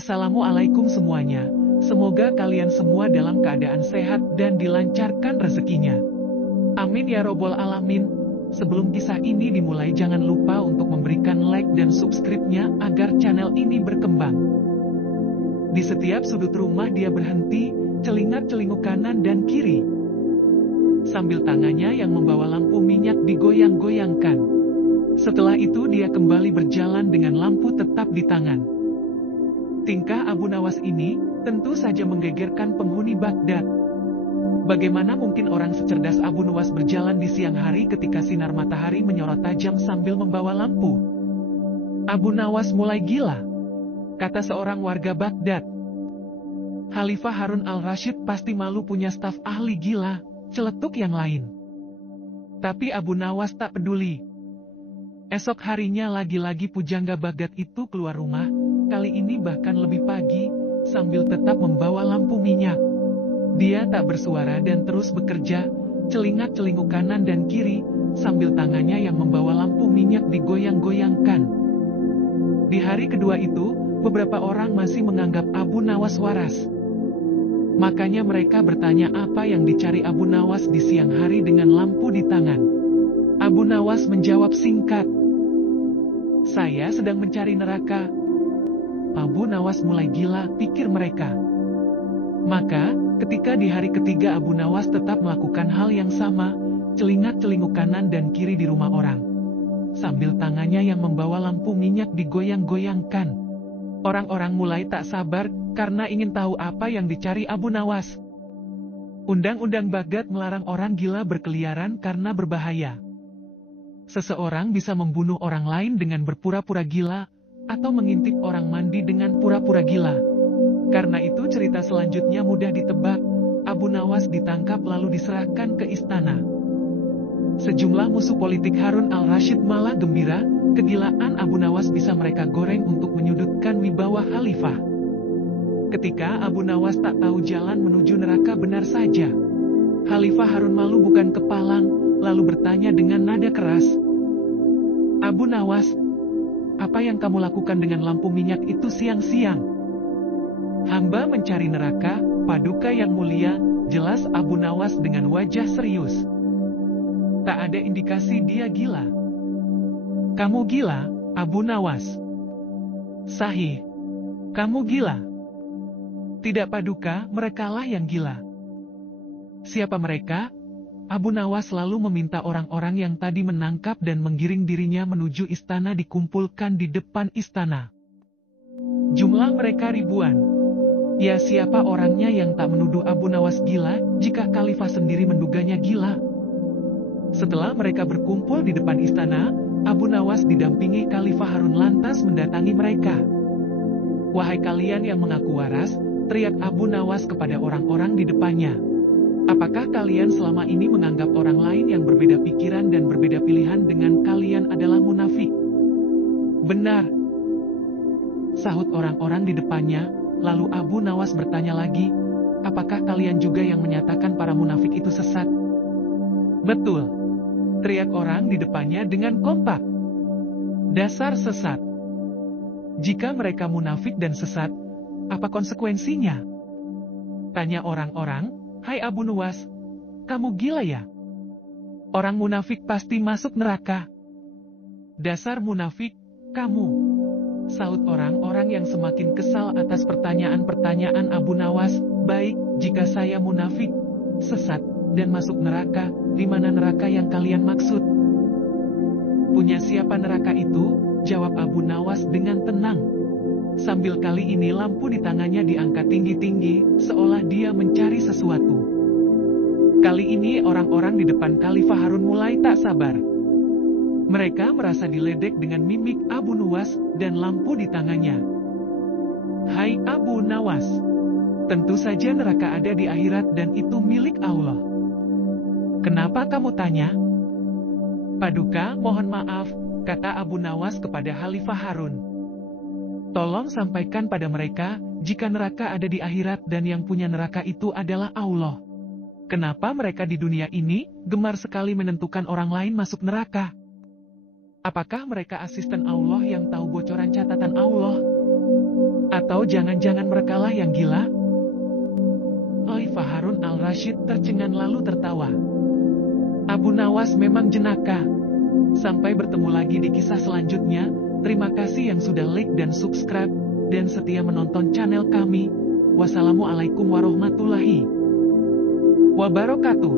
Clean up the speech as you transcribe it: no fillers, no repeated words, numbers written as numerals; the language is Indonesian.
Assalamualaikum semuanya, semoga kalian semua dalam keadaan sehat dan dilancarkan rezekinya. Amin ya robbal alamin. Sebelum kisah ini dimulai jangan lupa untuk memberikan like dan subscribe-nya agar channel ini berkembang. Di setiap sudut rumah dia berhenti, celingat-celinguk kanan dan kiri. Sambil tangannya yang membawa lampu minyak digoyang-goyangkan. Setelah itu dia kembali berjalan dengan lampu tetap di tangan. Tingkah Abu Nawas ini tentu saja menggegerkan penghuni Baghdad. Bagaimana mungkin orang secerdas Abu Nawas berjalan di siang hari ketika sinar matahari menyorot tajam sambil membawa lampu? Abu Nawas mulai gila, kata seorang warga Baghdad. Khalifah Harun al-Rasyid pasti malu punya staf ahli gila, celetuk yang lain. Tapi Abu Nawas tak peduli. Esok harinya lagi-lagi pujangga Baghdad itu keluar rumah, kali ini bahkan lebih pagi, sambil tetap membawa lampu minyak. Dia tak bersuara dan terus bekerja, celingat-celinguk kanan dan kiri, sambil tangannya yang membawa lampu minyak digoyang-goyangkan. Di hari kedua itu, beberapa orang masih menganggap Abu Nawas waras. Makanya mereka bertanya apa yang dicari Abu Nawas di siang hari dengan lampu di tangan. Abu Nawas menjawab singkat, "Saya sedang mencari neraka." Abu Nawas mulai gila, pikir mereka. Maka, ketika di hari ketiga Abu Nawas tetap melakukan hal yang sama, celingat-celinguk kanan dan kiri di rumah orang. Sambil tangannya yang membawa lampu minyak digoyang-goyangkan. Orang-orang mulai tak sabar, karena ingin tahu apa yang dicari Abu Nawas. Undang-undang Baghdad melarang orang gila berkeliaran karena berbahaya. Seseorang bisa membunuh orang lain dengan berpura-pura gila, atau mengintip orang mandi dengan pura-pura gila. Karena itu cerita selanjutnya mudah ditebak, Abu Nawas ditangkap lalu diserahkan ke istana. Sejumlah musuh politik Harun al-Rasyid malah gembira, kegilaan Abu Nawas bisa mereka goreng untuk menyudutkan wibawa khalifah. Ketika Abu Nawas tak tahu jalan menuju neraka benar saja. Khalifah Harun malu bukan kepalang, lalu bertanya dengan nada keras. "Abu Nawas, apa yang kamu lakukan dengan lampu minyak itu siang-siang?" "Hamba mencari neraka, Paduka yang mulia," jelas Abu Nawas dengan wajah serius. Tak ada indikasi dia gila. "Kamu gila, Abu Nawas?" "Sahih. Kamu gila." "Tidak Paduka, merekalah yang gila." "Siapa mereka?" Abu Nawas lalu meminta orang-orang yang tadi menangkap dan menggiring dirinya menuju istana dikumpulkan di depan istana. Jumlah mereka ribuan. Ya siapa orangnya yang tak menuduh Abu Nawas gila, jika khalifah sendiri menduganya gila? Setelah mereka berkumpul di depan istana, Abu Nawas didampingi Khalifah Harun lantas mendatangi mereka. "Wahai kalian yang mengaku waras," teriak Abu Nawas kepada orang-orang di depannya. "Apakah kalian selama ini menganggap orang lain yang berbeda pikiran dan berbeda pilihan dengan kalian adalah munafik?" "Benar," sahut orang-orang di depannya, lalu Abu Nawas bertanya lagi, "Apakah kalian juga yang menyatakan para munafik itu sesat?" "Betul," teriak orang di depannya dengan kompak. "Dasar sesat. Jika mereka munafik dan sesat, apa konsekuensinya?" Tanya orang-orang, "Hai Abu Nawas, kamu gila ya? Orang munafik pasti masuk neraka." "Dasar munafik, kamu," sahut orang-orang yang semakin kesal atas pertanyaan-pertanyaan Abu Nawas. "Baik, jika saya munafik, sesat, dan masuk neraka, di mana neraka yang kalian maksud?" "Punya siapa neraka itu?" jawab Abu Nawas dengan tenang. Sambil kali ini lampu di tangannya diangkat tinggi-tinggi, seolah dia mencari sesuatu. Kali ini orang-orang di depan Khalifah Harun mulai tak sabar. Mereka merasa diledek dengan mimik Abu Nawas dan lampu di tangannya. "Hai Abu Nawas, tentu saja neraka ada di akhirat dan itu milik Allah. Kenapa kamu tanya?" "Paduka, mohon maaf," kata Abu Nawas kepada Khalifah Harun. "Tolong sampaikan pada mereka, jika neraka ada di akhirat dan yang punya neraka itu adalah Allah. Kenapa mereka di dunia ini, gemar sekali menentukan orang lain masuk neraka? Apakah mereka asisten Allah yang tahu bocoran catatan Allah?" Atau jangan-jangan merekalah yang gila? Khalifah Harun al-Rashid tercengang lalu tertawa. Abu Nawas memang jenaka. Sampai bertemu lagi di kisah selanjutnya. Terima kasih yang sudah like dan subscribe, dan setia menonton channel kami. Wassalamualaikum warahmatullahi wabarakatuh.